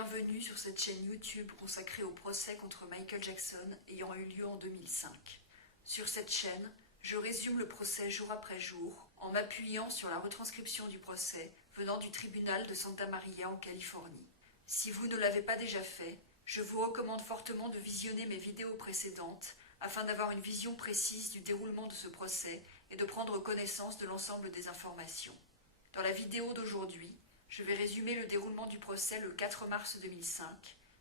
bienvenue sur cette chaîne YouTube consacrée au procès contre Michael Jackson ayant eu lieu en 2005. Sur cette chaîne, je résume le procès jour après jour en m'appuyant sur la retranscription du procès venant du tribunal de Santa Maria en Californie. Si vous ne l'avez pas déjà fait, je vous recommande fortement de visionner mes vidéos précédentes afin d'avoir une vision précise du déroulement de ce procès et de prendre connaissance de l'ensemble des informations. Dans la vidéo d'aujourd'hui, je vais résumer le déroulement du procès le 4 mars 2005,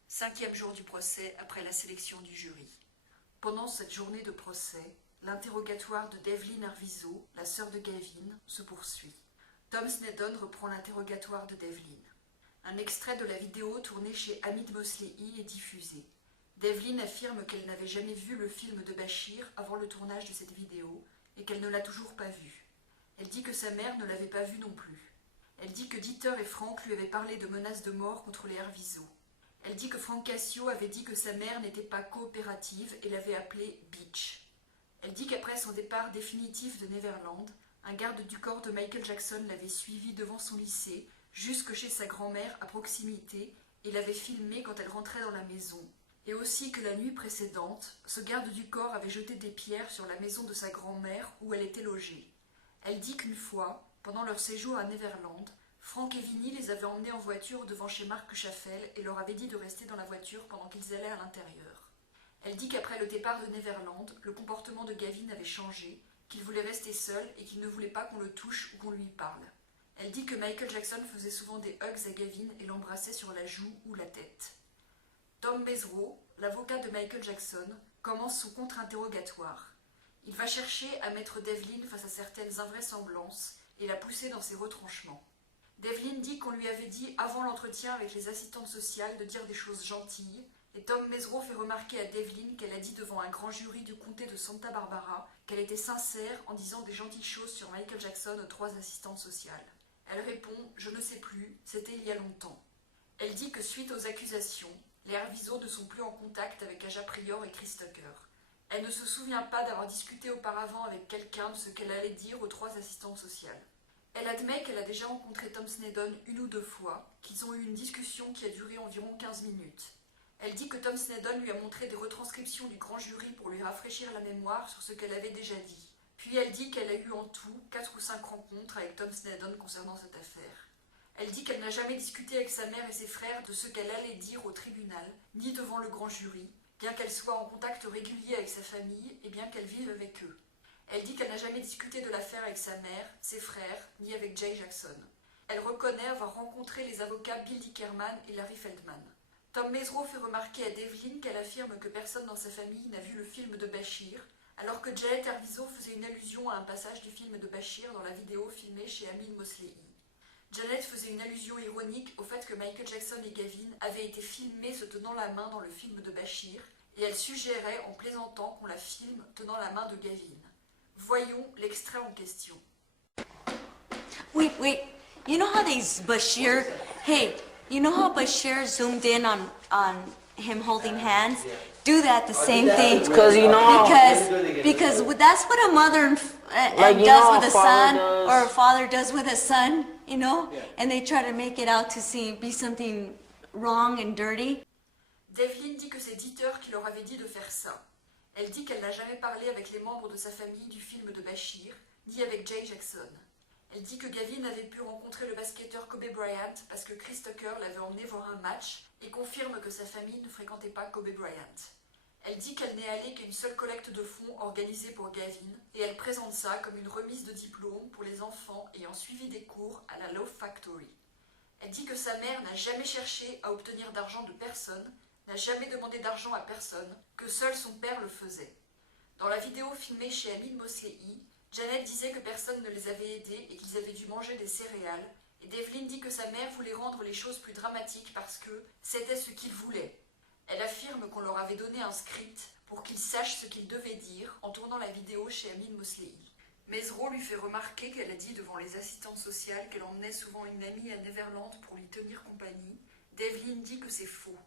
cinquième jour du procès après la sélection du jury. Pendant cette journée de procès, l'interrogatoire de Devlin Arvizo, la sœur de Gavin, se poursuit. Tom Sneddon reprend l'interrogatoire de Devlin. Un extrait de la vidéo tournée chez Hamid Mosley est diffusé. Devlin affirme qu'elle n'avait jamais vu le film de Bashir avant le tournage de cette vidéo et qu'elle ne l'a toujours pas vu. Elle dit que sa mère ne l'avait pas vu non plus. Elle dit que Dieter et Frank lui avaient parlé de menaces de mort contre les Arvizo. Elle dit que Frank Cassio avait dit que sa mère n'était pas coopérative et l'avait appelée « bitch ». Elle dit qu'après son départ définitif de Neverland, un garde du corps de Michael Jackson l'avait suivi devant son lycée, jusque chez sa grand-mère à proximité, et l'avait filmé quand elle rentrait dans la maison. Et aussi que la nuit précédente, ce garde du corps avait jeté des pierres sur la maison de sa grand-mère où elle était logée. Elle dit qu'une fois, pendant leur séjour à Neverland, Frank et Vinnie les avaient emmenés en voiture devant chez Marc Chaffel et leur avait dit de rester dans la voiture pendant qu'ils allaient à l'intérieur. Elle dit qu'après le départ de Neverland, le comportement de Gavin avait changé, qu'il voulait rester seul et qu'il ne voulait pas qu'on le touche ou qu'on lui parle. Elle dit que Michael Jackson faisait souvent des hugs à Gavin et l'embrassait sur la joue ou la tête. Tom Mesereau, l'avocat de Michael Jackson, commence son contre-interrogatoire. Il va chercher à mettre Devlin face à certaines invraisemblances et la pousser dans ses retranchements. Devlin dit qu'on lui avait dit avant l'entretien avec les assistantes sociales de dire des choses gentilles, et Tom Mesereau fait remarquer à Devlin qu'elle a dit devant un grand jury du comté de Santa Barbara qu'elle était sincère en disant des gentilles choses sur Michael Jackson aux 3 assistantes sociales. Elle répond « Je ne sais plus, c'était il y a longtemps ». Elle dit que suite aux accusations, les Arvizo ne sont plus en contact avec Aja Prior et Chris Tucker. Elle ne se souvient pas d'avoir discuté auparavant avec quelqu'un de ce qu'elle allait dire aux 3 assistantes sociales. Elle admet qu'elle a déjà rencontré Tom Sneddon 1 ou 2 fois, qu'ils ont eu une discussion qui a duré environ 15 minutes. Elle dit que Tom Sneddon lui a montré des retranscriptions du grand jury pour lui rafraîchir la mémoire sur ce qu'elle avait déjà dit. Puis elle dit qu'elle a eu en tout 4 ou 5 rencontres avec Tom Sneddon concernant cette affaire. Elle dit qu'elle n'a jamais discuté avec sa mère et ses frères de ce qu'elle allait dire au tribunal, ni devant le grand jury, bien qu'elle soit en contact régulier avec sa famille et bien qu'elle vive avec eux. Elle dit qu'elle n'a jamais discuté de l'affaire avec sa mère, ses frères, ni avec Jay Jackson. Elle reconnaît avoir rencontré les avocats Bill Dickerman et Larry Feldman. Tom Mesereau fait remarquer à Devlin qu'elle affirme que personne dans sa famille n'a vu le film de Bashir, alors que Janet Arvizo faisait une allusion à un passage du film de Bashir dans la vidéo filmée chez Hamid Mosley. Janet faisait une allusion ironique au fait que Michael Jackson et Gavin avaient été filmés se tenant la main dans le film de Bashir, et elle suggérait en plaisantant qu'on la filme tenant la main de Gavin. Voyons l'extrait en question. Wait. You know how these Bashir, hey, you know how Bashir zoomed in on him holding hands? Do that the same thing. Because you know because that's what a mother does with a son, or a father does with a son, you know? And they try to make it out to be something wrong and dirty. Devlin dit que c'est Dieter qui leur avait dit de faire ça. Elle dit qu'elle n'a jamais parlé avec les membres de sa famille du film de Bashir, ni avec Jay Jackson. Elle dit que Gavin avait pu rencontrer le basketteur Kobe Bryant parce que Chris Tucker l'avait emmené voir un match et confirme que sa famille ne fréquentait pas Kobe Bryant. Elle dit qu'elle n'est allée qu'à une seule collecte de fonds organisée pour Gavin et elle présente ça comme une remise de diplôme pour les enfants ayant suivi des cours à la Love Factory. Elle dit que sa mère n'a jamais cherché à obtenir d'argent de personne, n'a jamais demandé d'argent à personne, que seul son père le faisait. Dans la vidéo filmée chez Hamid Mosley, Janet disait que personne ne les avait aidés et qu'ils avaient dû manger des céréales, et Devlin dit que sa mère voulait rendre les choses plus dramatiques parce que c'était ce qu'ils voulaient. Elle affirme qu'on leur avait donné un script pour qu'ils sachent ce qu'ils devaient dire en tournant la vidéo chez Hamid Mosley. Mesereau lui fait remarquer qu'elle a dit devant les assistantes sociales qu'elle emmenait souvent une amie à Neverland pour lui tenir compagnie. Devlin dit que c'est faux.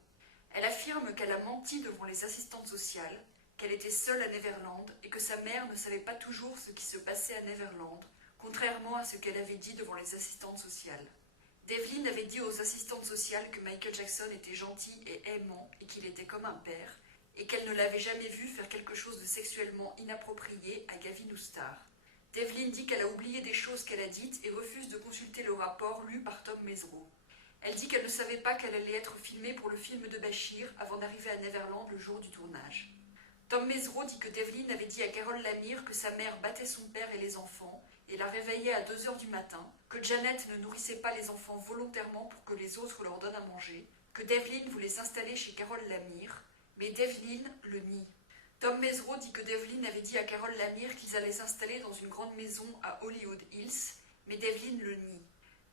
Elle affirme qu'elle a menti devant les assistantes sociales, qu'elle était seule à Neverland et que sa mère ne savait pas toujours ce qui se passait à Neverland, contrairement à ce qu'elle avait dit devant les assistantes sociales. Devlin avait dit aux assistantes sociales que Michael Jackson était gentil et aimant et qu'il était comme un père, et qu'elle ne l'avait jamais vu faire quelque chose de sexuellement inapproprié à Gavin Oustar. Devlin dit qu'elle a oublié des choses qu'elle a dites et refuse de consulter le rapport lu par Tom Mesereau. Elle dit qu'elle ne savait pas qu'elle allait être filmée pour le film de Bachir avant d'arriver à Neverland le jour du tournage. Tom Mesereau dit que Devlin avait dit à Carole Lamire que sa mère battait son père et les enfants et la réveillait à 2 heures du matin, que Janet ne nourrissait pas les enfants volontairement pour que les autres leur donnent à manger, que Devlin voulait s'installer chez Carole Lamire, mais Devlin le nie. Tom Mesereau dit que Devlin avait dit à Carole Lamire qu'ils allaient s'installer dans une grande maison à Hollywood Hills, mais Devlin le nie.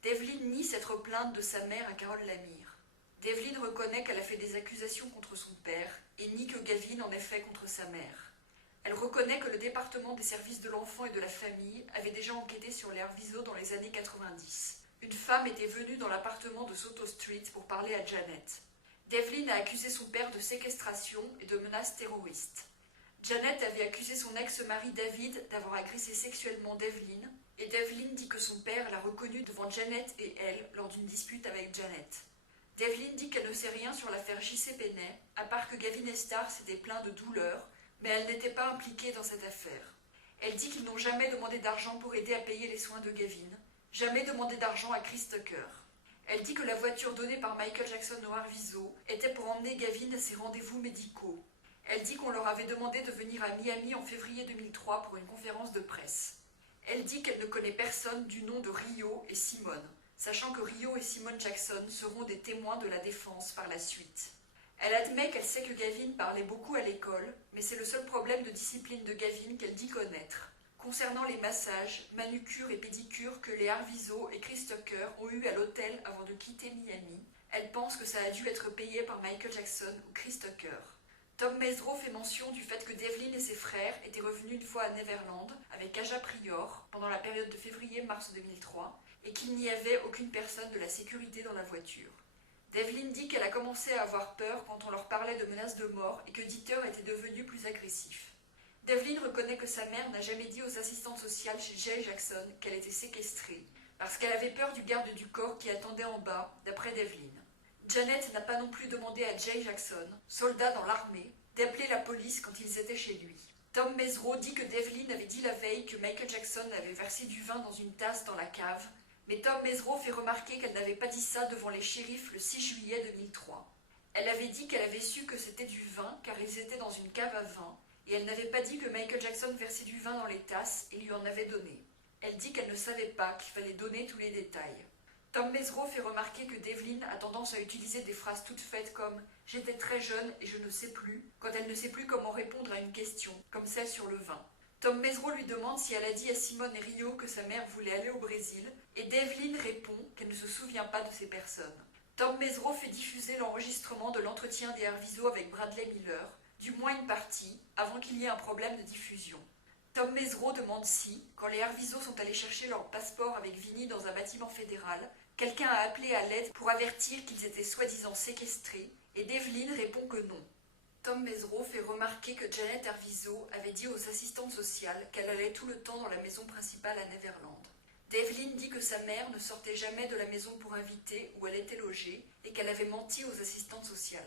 Devlin nie s'être plainte de sa mère à Carole Lamire. Devlin reconnaît qu'elle a fait des accusations contre son père et nie que Gavin en ait fait contre sa mère. Elle reconnaît que le département des services de l'enfant et de la famille avait déjà enquêté sur les Arvizo dans les années 90. Une femme était venue dans l'appartement de Soto Street pour parler à Janet. Devlin a accusé son père de séquestration et de menaces terroristes. Janet avait accusé son ex-mari David d'avoir agressé sexuellement Devlin, et Devlin dit que son père l'a reconnue devant Janet et elle lors d'une dispute avec Janet. Devlin dit qu'elle ne sait rien sur l'affaire J.C. Penney, à part que Gavin Estar s'était plaint de douleur, mais elle n'était pas impliquée dans cette affaire. Elle dit qu'ils n'ont jamais demandé d'argent pour aider à payer les soins de Gavin, jamais demandé d'argent à Chris Tucker. Elle dit que la voiture donnée par Michael Jackson au Arvizo était pour emmener Gavin à ses rendez-vous médicaux. Elle dit qu'on leur avait demandé de venir à Miami en février 2003 pour une conférence de presse. Elle dit qu'elle ne connaît personne du nom de Rio et Simone, sachant que Rio et Simone Jackson seront des témoins de la défense par la suite. Elle admet qu'elle sait que Gavin parlait beaucoup à l'école, mais c'est le seul problème de discipline de Gavin qu'elle dit connaître. Concernant les massages, manucures et pédicures que les Arvizo et Chris Tucker ont eu à l'hôtel avant de quitter Miami, elle pense que ça a dû être payé par Michael Jackson ou Chris Tucker. Tom Mesereau fait mention du fait que Devlin et ses frères étaient revenus une fois à Neverland avec Aja Prior pendant la période de février-mars 2003 et qu'il n'y avait aucune personne de la sécurité dans la voiture. Devlin dit qu'elle a commencé à avoir peur quand on leur parlait de menaces de mort et que Dieter était devenu plus agressif. Devlin reconnaît que sa mère n'a jamais dit aux assistantes sociales chez Jay Jackson qu'elle était séquestrée parce qu'elle avait peur du garde du corps qui attendait en bas, d'après Devlin. Janet n'a pas non plus demandé à Jay Jackson, soldat dans l'armée, d'appeler la police quand ils étaient chez lui. Tom Mesereau dit que Devlin avait dit la veille que Michael Jackson avait versé du vin dans une tasse dans la cave, mais Tom Mesereau fait remarquer qu'elle n'avait pas dit ça devant les shérifs le 6 juillet 2003. Elle avait dit qu'elle avait su que c'était du vin car ils étaient dans une cave à vin, et elle n'avait pas dit que Michael Jackson versait du vin dans les tasses et lui en avait donné. Elle dit qu'elle ne savait pas qu'il fallait donner tous les détails. Tom Mesereau fait remarquer que Devlin a tendance à utiliser des phrases toutes faites comme « j'étais très jeune et je ne sais plus » quand elle ne sait plus comment répondre à une question, comme celle sur le vin. Tom Mesereau lui demande si elle a dit à Simone et Rio que sa mère voulait aller au Brésil, et Devlin répond qu'elle ne se souvient pas de ces personnes. Tom Mesereau fait diffuser l'enregistrement de l'entretien des Arvizo avec Bradley Miller, du moins une partie, avant qu'il y ait un problème de diffusion. Tom Mesereau demande si, quand les Arvizo sont allés chercher leur passeport avec Vinnie dans un bâtiment fédéral, quelqu'un a appelé à l'aide pour avertir qu'ils étaient soi-disant séquestrés, et Devlin répond que non. Tom Mesereau fait remarquer que Janet Arvizo avait dit aux assistantes sociales qu'elle allait tout le temps dans la maison principale à Neverland. Devlin dit que sa mère ne sortait jamais de la maison pour inviter où elle était logée et qu'elle avait menti aux assistantes sociales.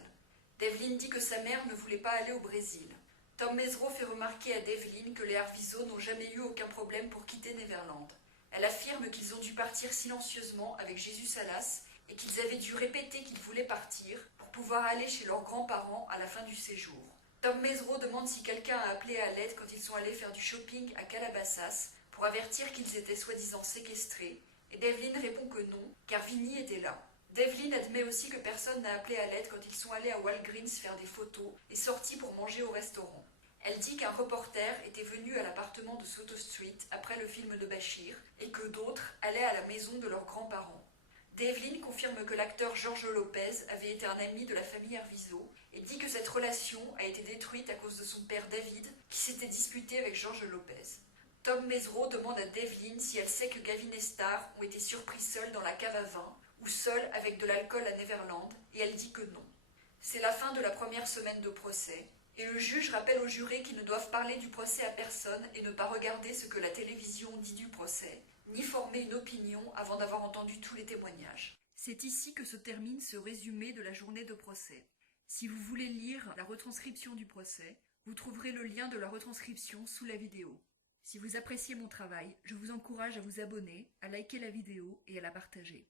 Devlin dit que sa mère ne voulait pas aller au Brésil. Tom Mesereau fait remarquer à Devlin que les Arvizo n'ont jamais eu aucun problème pour quitter Neverland. Elle affirme qu'ils ont dû partir silencieusement avec Jésus Salas et qu'ils avaient dû répéter qu'ils voulaient partir pour pouvoir aller chez leurs grands-parents à la fin du séjour. Tom Mesereau demande si quelqu'un a appelé à l'aide quand ils sont allés faire du shopping à Calabasas pour avertir qu'ils étaient soi-disant séquestrés, et Devlin répond que non, car Vinnie était là. Devlin admet aussi que personne n'a appelé à l'aide quand ils sont allés à Walgreens faire des photos et sortis pour manger au restaurant. Elle dit qu'un reporter était venu à l'appartement de Soto Street après le film de Bachir et que d'autres allaient à la maison de leurs grands-parents. Devlin confirme que l'acteur George Lopez avait été un ami de la famille Arvizo et dit que cette relation a été détruite à cause de son père David qui s'était disputé avec George Lopez. Tom Mesereau demande à Devlin si elle sait que Gavin et Star ont été surpris seuls dans la cave à vin ou seuls avec de l'alcool à Neverland, et elle dit que non. C'est la fin de la première semaine de procès, et le juge rappelle aux jurés qu'ils ne doivent parler du procès à personne et ne pas regarder ce que la télévision dit du procès, ni former une opinion avant d'avoir entendu tous les témoignages. C'est ici que se termine ce résumé de la journée de procès. Si vous voulez lire la retranscription du procès, vous trouverez le lien de la retranscription sous la vidéo. Si vous appréciez mon travail, je vous encourage à vous abonner, à liker la vidéo et à la partager.